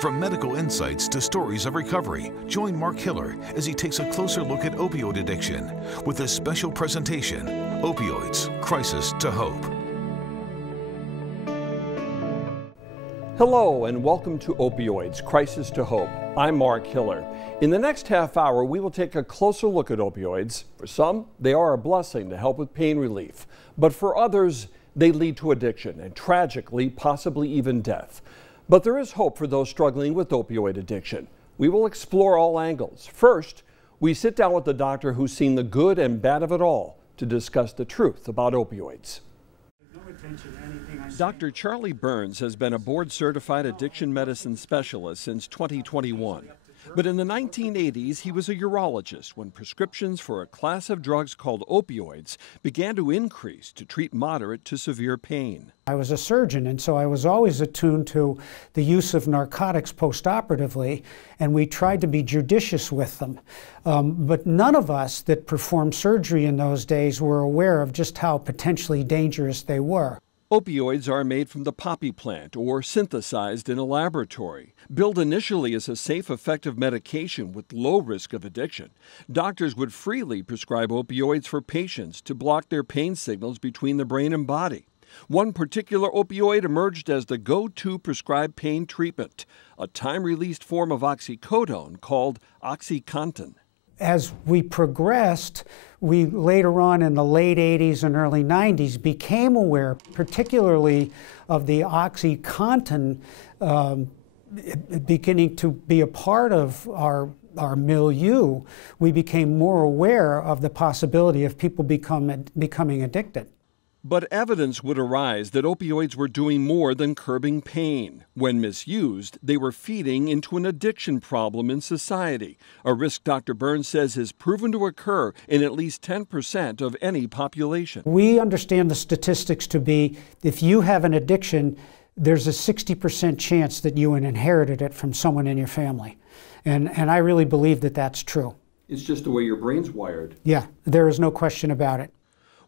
From medical insights to stories of recovery, join Mark Hiller as he takes a closer look at opioid addiction with a special presentation, Opioids, Crisis to Hope. Hello and welcome to Opioids, Crisis to Hope. I'm Mark Hiller. In the next half hour, we will take a closer look at opioids. For some, they are a blessing to help with pain relief. But for others, they lead to addiction and tragically, possibly even death. But there is hope for those struggling with opioid addiction. We will explore all angles. First, we sit down with the doctor who's seen the good and bad of it all to discuss the truth about opioids. Dr. Charlie Burns has been a board-certified addiction medicine specialist since 2021. But in the 1980s, he was a urologist when prescriptions for a class of drugs called opioids began to increase to treat moderate to severe pain. I was a surgeon, and so I was always attuned to the use of narcotics postoperatively, and we tried to be judicious with them. But none of us that performed surgery in those days were aware of just how potentially dangerous they were. Opioids are made from the poppy plant or synthesized in a laboratory. Billed initially as a safe, effective medication with low risk of addiction, doctors would freely prescribe opioids for patients to block their pain signals between the brain and body. One particular opioid emerged as the go-to prescribed pain treatment, a time-released form of oxycodone called OxyContin. As we progressed, we later on in the late 80s and early 90s became aware, particularly of the OxyContin beginning to be a part of our milieu. We became more aware of the possibility of people becoming addicted. But evidence would arise that opioids were doing more than curbing pain. When misused, they were feeding into an addiction problem in society, a risk Dr. Burns says is proven to occur in at least 10% of any population. We understand the statistics to be, if you have an addiction, there's a 60% chance that you inherited it from someone in your family. And I really believe that that's true. It's just the way your brain's wired. Yeah, there is no question about it.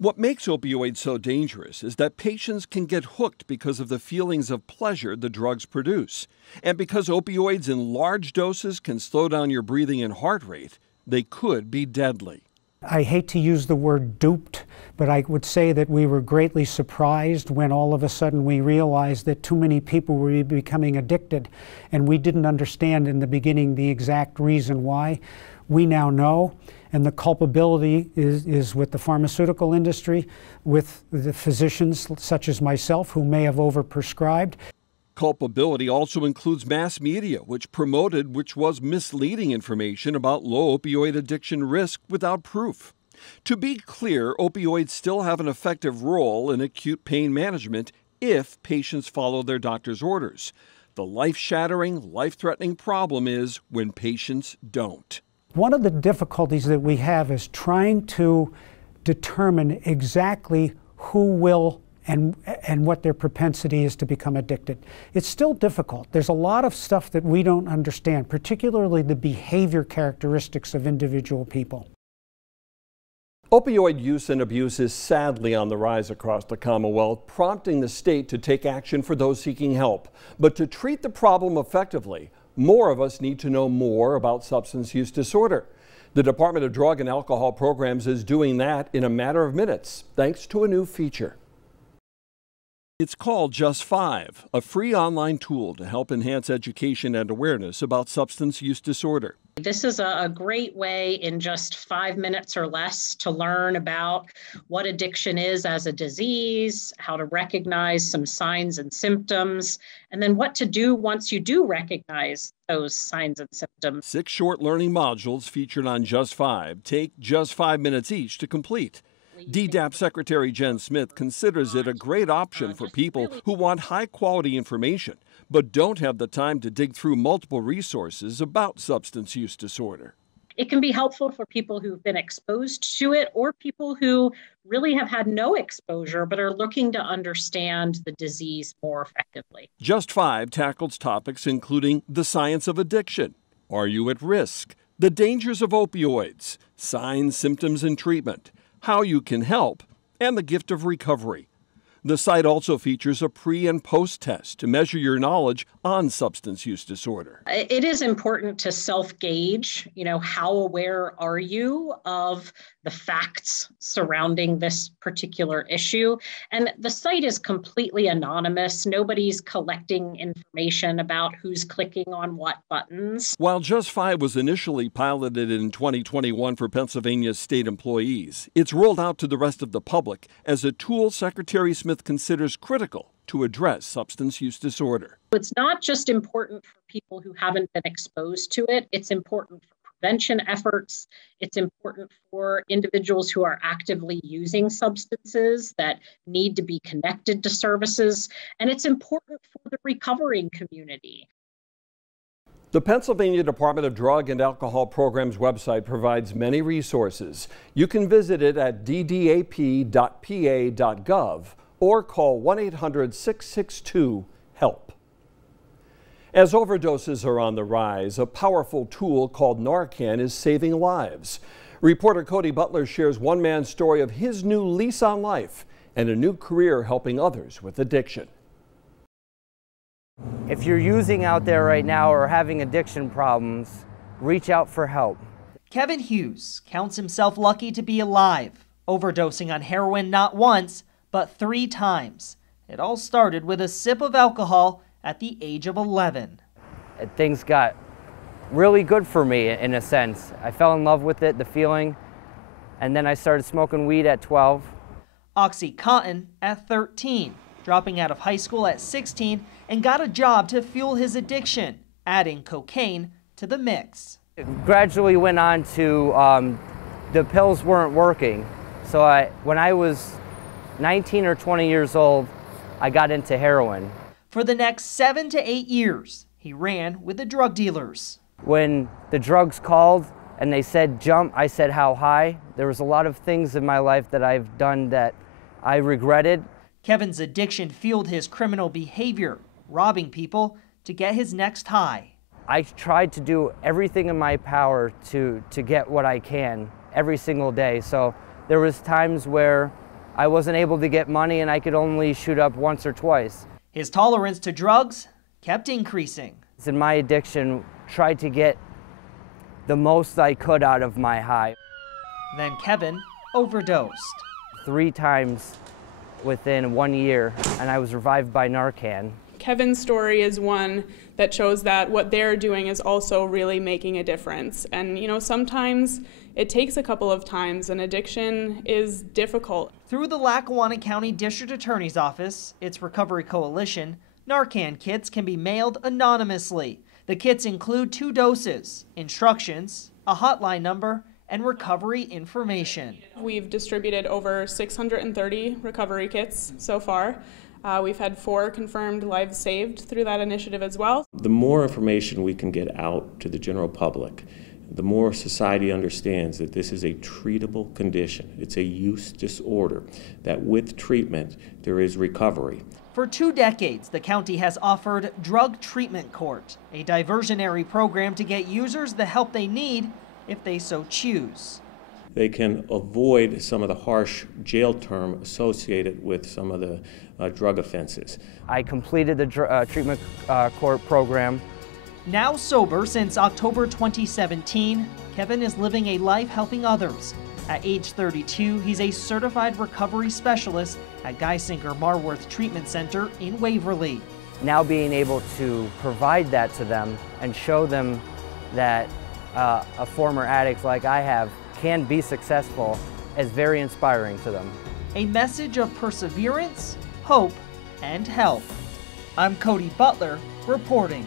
What makes opioids so dangerous is that patients can get hooked because of the feelings of pleasure the drugs produce. And because opioids in large doses can slow down your breathing and heart rate, they could be deadly. I hate to use the word duped, but I would say that we were greatly surprised when all of a sudden we realized that too many people were becoming addicted, and we didn't understand in the beginning the exact reason why. We now know, and the culpability is with the pharmaceutical industry, with the physicians such as myself who may have overprescribed. Culpability also includes mass media, which was misleading information about low opioid addiction risk without proof. To be clear, opioids still have an effective role in acute pain management if patients follow their doctor's orders. The life-shattering, life-threatening problem is when patients don't. One of the difficulties that we have is trying to determine exactly who will and what their propensity is to become addicted. It's still difficult. There's a lot of stuff that we don't understand, particularly the behavior characteristics of individual people. Opioid use and abuse is sadly on the rise across the Commonwealth, prompting the state to take action for those seeking help. But to treat the problem effectively, more of us need to know more about substance use disorder. The Department of Drug and Alcohol Programs is doing that in a matter of minutes, thanks to a new feature. It's called Just 5, a free online tool to help enhance education and awareness about substance use disorder. This is a great way in just 5 minutes or less to learn about what addiction is as a disease, how to recognize some signs and symptoms, and then what to do once you do recognize those signs and symptoms. 6 short learning modules featured on Just 5 take just 5 minutes each to complete. DDAP Secretary Jen Smith considers it a great option for people who want high-quality information but don't have the time to dig through multiple resources about substance use disorder. It can be helpful for people who've been exposed to it or people who really have had no exposure but are looking to understand the disease more effectively. Just 5 tackles topics including the science of addiction, are you at risk, the dangers of opioids, signs, symptoms, and treatment, how you can help, and the gift of recovery. The site also features a pre- and post-test to measure your knowledge on substance use disorder. It is important to self-gauge, how aware are you of the facts surrounding this particular issue? And the site is completely anonymous. Nobody's collecting information about who's clicking on what buttons. While Just 5 was initially piloted in 2021 for Pennsylvania's state employees, it's rolled out to the rest of the public as a tool Secretary Smith considers critical to address substance use disorder. It's not just important for people who haven't been exposed to it. It's important for prevention efforts. It's important for individuals who are actively using substances that need to be connected to services. And it's important for the recovering community. The Pennsylvania Department of Drug and Alcohol Programs website provides many resources. You can visit it at ddap.pa.gov or call 1-800-662-HELP. As overdoses are on the rise, a powerful tool called Narcan is saving lives. Reporter Cody Butler shares one man's story of his new lease on life and a new career helping others with addiction. If you're using out there right now or having addiction problems, reach out for help. Kevin Hughes counts himself lucky to be alive, overdosing on heroin not once, but 3 times. It all started with a sip of alcohol at the age of 11. Things got really good for me in a sense. I fell in love with it, the feeling, and then I started smoking weed at 12. OxyContin at 13, dropping out of high school at 16, and got a job to fuel his addiction, adding cocaine to the mix. It gradually went on to the pills weren't working. So when I was 19 or 20 years old, I got into heroin. For the next 7 to 8 years, he ran with the drug dealers. When the drugs called and they said jump, I said how high. There was a lot of things in my life that I've done that I regretted. Kevin's addiction fueled his criminal behavior, robbing people to get his next high. I tried to do everything in my power to get what I can every single day. So there was times where I wasn't able to get money and I could only shoot up once or twice. His tolerance to drugs kept increasing. In my addiction, tried to get the most I could out of my high. Then Kevin overdosed. 3 times within 1 year, and I was revived by Narcan. Kevin's story is one that shows that what they're doing is also really making a difference. And sometimes it takes a couple of times, and addiction is difficult. Through the Lackawanna County District Attorney's Office, its Recovery Coalition, Narcan kits can be mailed anonymously. The kits include 2 doses, instructions, a hotline number, and recovery information. We've distributed over 630 recovery kits so far. We've had 4 confirmed lives saved through that initiative as well. The more information we can get out to the general public, the more society understands that this is a treatable condition. It's a use disorder, that with treatment there is recovery. For 2 decades, the county has offered Drug Treatment Court, a diversionary program to get users the help they need if they so choose. They can avoid some of the harsh jail term associated with some of the drug offenses. I completed the treatment court program. Now sober since October 2017, Kevin is living a life helping others. At age 32, he's a certified recovery specialist at Geisinger Marworth Treatment Center in Waverly. Now being able to provide that to them and show them that a former addict like I have can be successful is very inspiring to them. A message of perseverance, hope, and help. I'm Cody Butler reporting.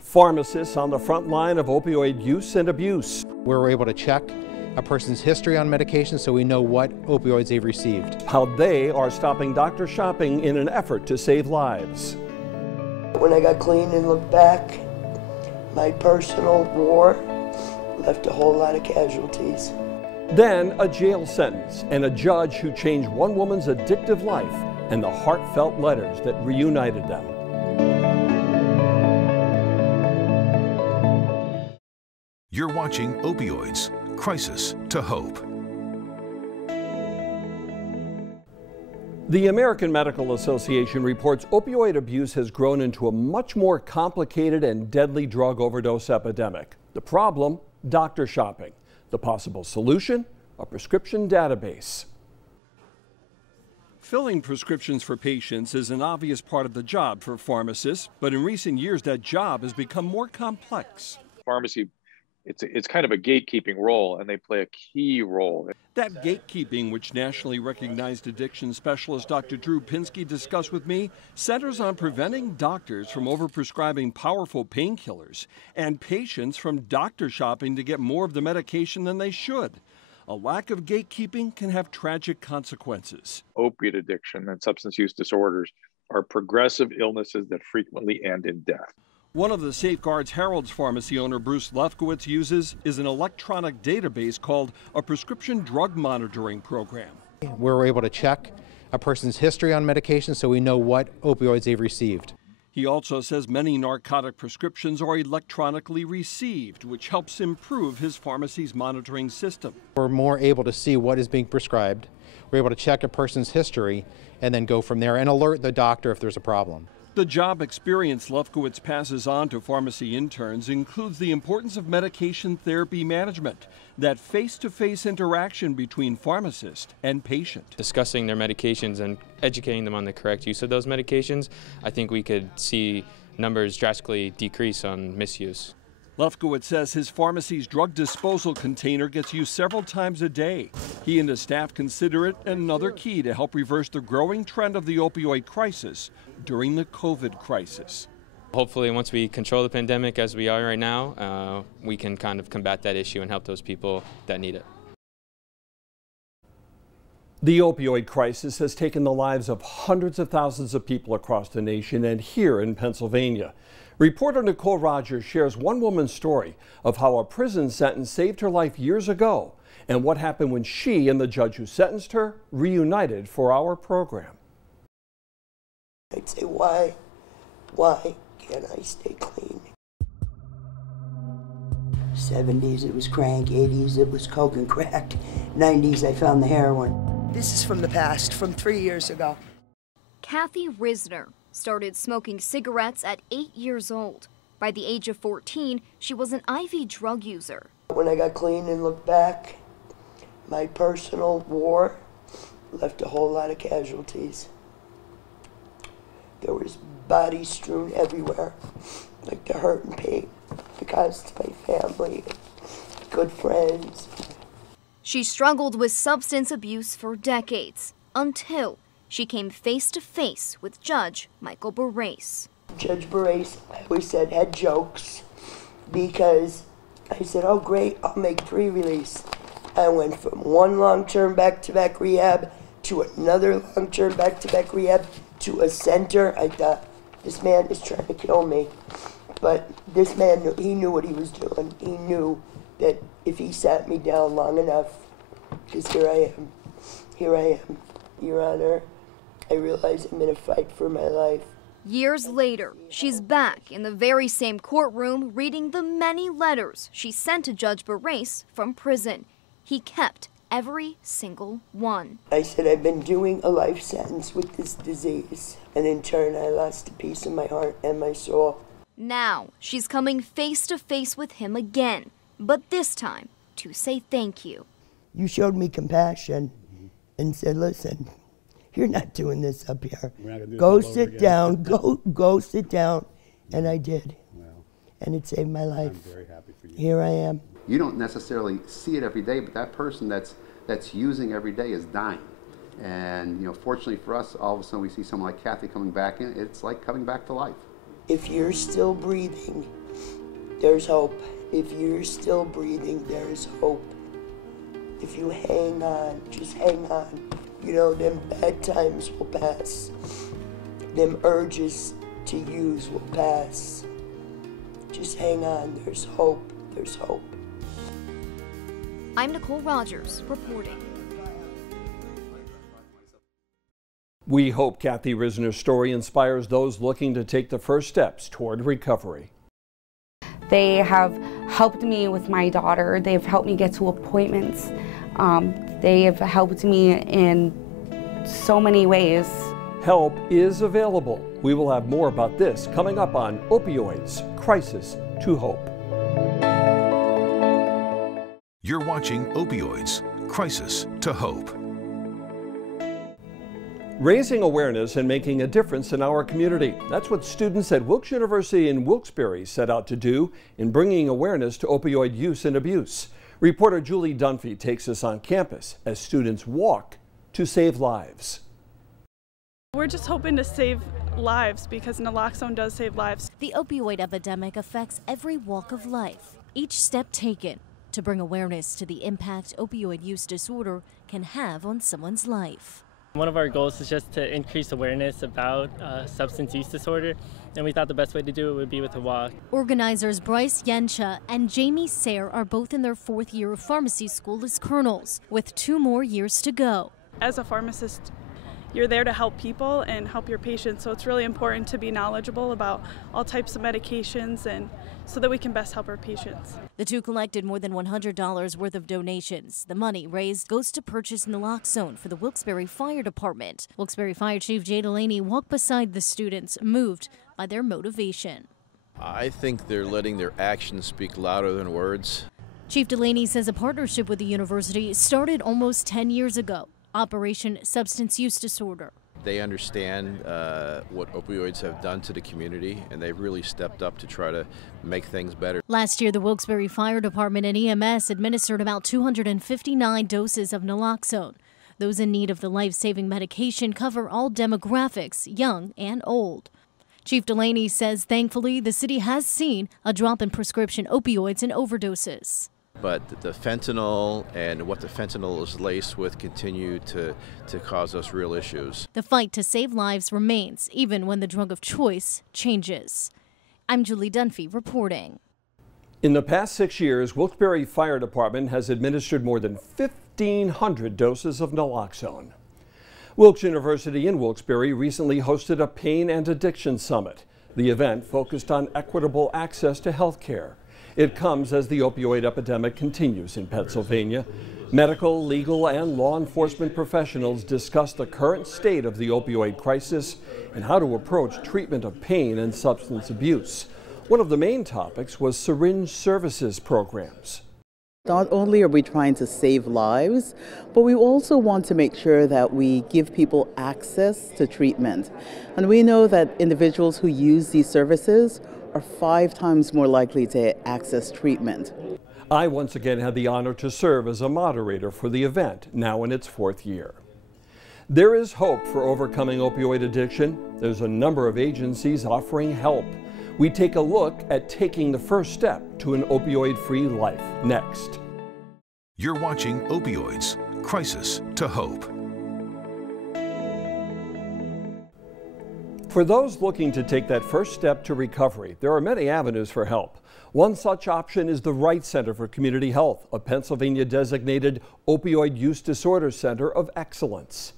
Pharmacists on the front line of opioid use and abuse. We're able to check a person's history on medication so we know what opioids they've received. How they are stopping doctor shopping in an effort to save lives. When I got clean and looked back, my personal war left a whole lot of casualties. Then a jail sentence and a judge who changed one woman's addictive life and the heartfelt letters that reunited them. You're watching Opioids, Crisis to Hope. The American Medical Association reports opioid abuse has grown into a much more complicated and deadly drug overdose epidemic. The problem, doctor shopping. The possible solution, a prescription database. Filling prescriptions for patients is an obvious part of the job for pharmacists, but in recent years that job has become more complex. Pharmacy, it's kind of a gatekeeping role, and they play a key role. That gatekeeping, which nationally recognized addiction specialist Dr. Drew Pinsky discussed with me, centers on preventing doctors from overprescribing powerful painkillers and patients from doctor shopping to get more of the medication than they should. A lack of gatekeeping can have tragic consequences. Opiate addiction and substance use disorders are progressive illnesses that frequently end in death. One of the safeguards Harold's pharmacy owner Bruce Lefkowitz uses is an electronic database called a prescription drug monitoring program. We're able to check a person's history on medication so we know what opioids they've received. He also says many narcotic prescriptions are electronically received, which helps improve his pharmacy's monitoring system. We're more able to see what is being prescribed. We're able to check a person's history and then go from there and alert the doctor if there's a problem. The job experience Lefkowitz passes on to pharmacy interns includes the importance of medication therapy management, that face-to-face interaction between pharmacist and patient. Discussing their medications and educating them on the correct use of those medications, I think we could see numbers drastically decrease on misuse. Lefkowitz says his pharmacy's drug disposal container gets used several times a day. He and his staff consider it another key to help reverse the growing trend of the opioid crisis during the COVID crisis. Hopefully, once we control the pandemic as we are right now, we can kind of combat that issue and help those people that need it. The opioid crisis has taken the lives of hundreds of thousands of people across the nation and here in Pennsylvania. Reporter Nicole Rogers shares one woman's story of how a prison sentence saved her life years ago and what happened when she and the judge who sentenced her reunited for our program. I'd say, why can't I stay clean? 70s it was crank, 80s it was coke and crack, 90s I found the heroin. This is from the past, from 3 years ago. Kathy Risner started smoking cigarettes at 8 years old. By the age of 14, she was an IV drug user. When I got clean and looked back, my personal war left a whole lot of casualties. There was bodies strewn everywhere, like the hurt and pain, because to my family, good friends. She struggled with substance abuse for decades, until she came face to face with Judge Michael Barace. Judge Barace, I always said, had jokes, because I said, oh great, I'll make 3 release. I went from 1 long-term back-to-back rehab to another long-term back-to-back rehab to a center. I thought, this man is trying to kill me. But this man, he knew what he was doing. He knew that if he sat me down long enough, because here I am, Your Honor, I realize I'm in a fight for my life. Years later, she's back in the very same courtroom reading the many letters she sent to Judge Barace from prison. He kept every single one. I said, I've been doing a life sentence with this disease, and in turn I lost a piece of my heart and my soul. Now she's coming face to face with him again, but this time to say thank you. You showed me compassion and said, listen, you're not doing this up here. Go sit down, go sit down. And I did. Wow. And it saved my life. I'm very happy for you. Here I am. You don't necessarily see it every day, but that person that's using every day is dying. And fortunately for us, all of a sudden we see someone like Kathy coming back in. It's like coming back to life. If you're still breathing, there's hope. If you're still breathing, there is hope. If you hang on, just hang on. Them bad times will pass. Them urges to use will pass. Just hang on, there's hope, there's hope. I'm Nicole Rogers, reporting. We hope Kathy Risner's story inspires those looking to take the first steps toward recovery. They have helped me with my daughter. They've helped me get to appointments. They have helped me in so many ways. Help is available. We will have more about this coming up on Opioids, Crisis to Hope. You're watching Opioids, Crisis to Hope. Raising awareness and making a difference in our community. That's what students at Wilkes University in Wilkes-Barre set out to do in bringing awareness to opioid use and abuse. Reporter Julie Dunphy takes us on campus as students walk to save lives. We're just hoping to save lives because naloxone does save lives. The opioid epidemic affects every walk of life. Each step taken to bring awareness to the impact opioid use disorder can have on someone's life. One of our goals is just to increase awareness about substance use disorder, and we thought the best way to do it would be with a walk. Organizers Bryce Yencha and Jamie Sayre are both in their 4th year of pharmacy school as colonels, with 2 more years to go. As a pharmacist, you're there to help people and help your patients, so it's really important to be knowledgeable about all types of medications and so that we can best help our patients. The two collected more than $100 worth of donations. The money raised goes to purchase naloxone for the Wilkes-Barre Fire Department. Wilkes-Barre Fire Chief Jay Delaney walked beside the students, moved by their motivation. I think they're letting their actions speak louder than words. Chief Delaney says a partnership with the university started almost 10 years ago. Operation Substance Use Disorder. They understand what opioids have done to the community, and they've really stepped up to try to make things better. Last year, the Wilkes-Barre Fire Department and EMS administered about 259 doses of naloxone. Those in need of the life-saving medication cover all demographics, young and old. Chief Delaney says, thankfully, the city has seen a drop in prescription opioids and overdoses. But the fentanyl and what the fentanyl is laced with continue to cause us real issues. The fight to save lives remains, even when the drug of choice changes. I'm Julie Dunphy reporting. In the past 6 years, Wilkes-Barre Fire Department has administered more than 1,500 doses of naloxone. Wilkes University in Wilkes-Barre recently hosted a pain and addiction summit. The event focused on equitable access to health care. It comes as the opioid epidemic continues in Pennsylvania. Medical, legal, and law enforcement professionals discuss the current state of the opioid crisis and how to approach treatment of pain and substance abuse. One of the main topics was syringe services programs. Not only are we trying to save lives, but we also want to make sure that we give people access to treatment. And we know that individuals who use these services are 5 times more likely to access treatment. I once again had the honor to serve as a moderator for the event, now in its 4th year. There is hope for overcoming opioid addiction. There's a number of agencies offering help. We take a look at taking the first step to an opioid-free life next. You're watching Opioids, Crisis to Hope. For those looking to take that first step to recovery, there are many avenues for help. One such option is the Wright Center for Community Health, a Pennsylvania-designated opioid use disorder center of excellence.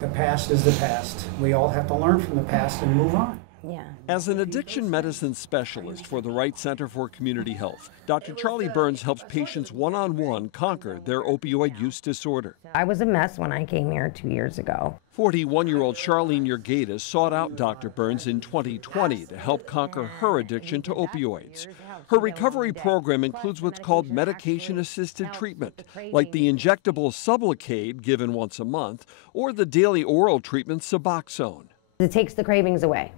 The past is the past. We all have to learn from the past and move on. Yeah. As an addiction medicine specialist for the Wright Center for Community Health, Dr. Charlie Burns helps patients one-on-one conquer their opioid use disorder. I was a mess when I came here 2 years ago. 41-year-old Charlene Yergatis sought out Dr. Burns in 2020 to help conquer her addiction to opioids. Her recovery program includes what's called medication-assisted treatment, like the injectable Sublocade given once a month, or the daily oral treatment Suboxone. It takes the cravings away.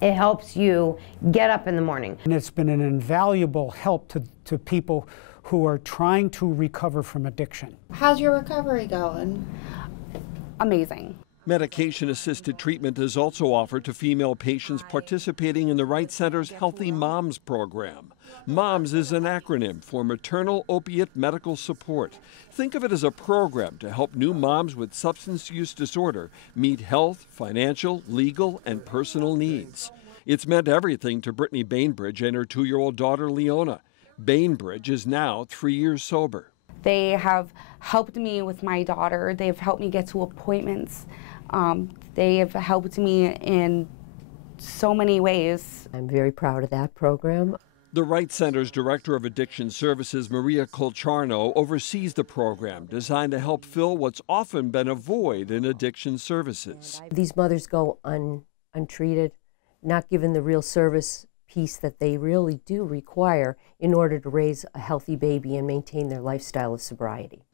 It helps you get up in the morning. And it's been an invaluable help to people who are trying to recover from addiction. How's your recovery going? Amazing. Medication-assisted treatment is also offered to female patients participating in the Wright Center's Healthy Moms program. MOMS is an acronym for Maternal Opiate Medical Support. Think of it as a program to help new moms with substance use disorder meet health, financial, legal, and personal needs. It's meant everything to Brittany Bainbridge and her 2-year-old daughter, Leona. Bainbridge is now 3 years sober. They have helped me with my daughter. They've helped me get to appointments. They have helped me in so many ways. I'm very proud of that program. The Wright Center's Director of Addiction Services, Maria Colcharno, oversees the program designed to help fill what's often been a void in addiction services. These mothers go untreated, not given the real service piece that they really do require in order to raise a healthy baby and maintain their lifestyle of sobriety.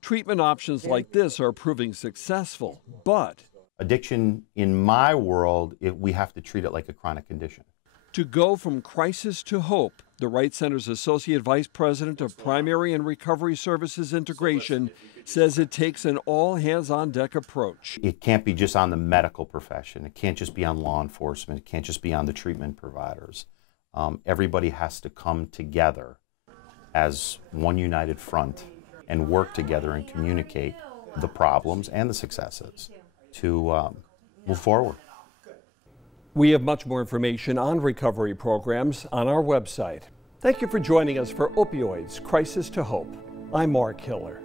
Treatment options like this are proving successful, but addiction, in my world, we have to treat it like a chronic condition. To go from crisis to hope, the Wright Center's Associate Vice President of Primary and Recovery Services Integration says it takes an all-hands-on-deck approach. It can't be just on the medical profession. It can't just be on law enforcement. It can't just be on the treatment providers. Everybody has to come together as one united front and work together and communicate the problems and the successes to move forward. We have much more information on recovery programs on our website. Thank you for joining us for Opioids, Crisis to Hope. I'm Mark Hiller.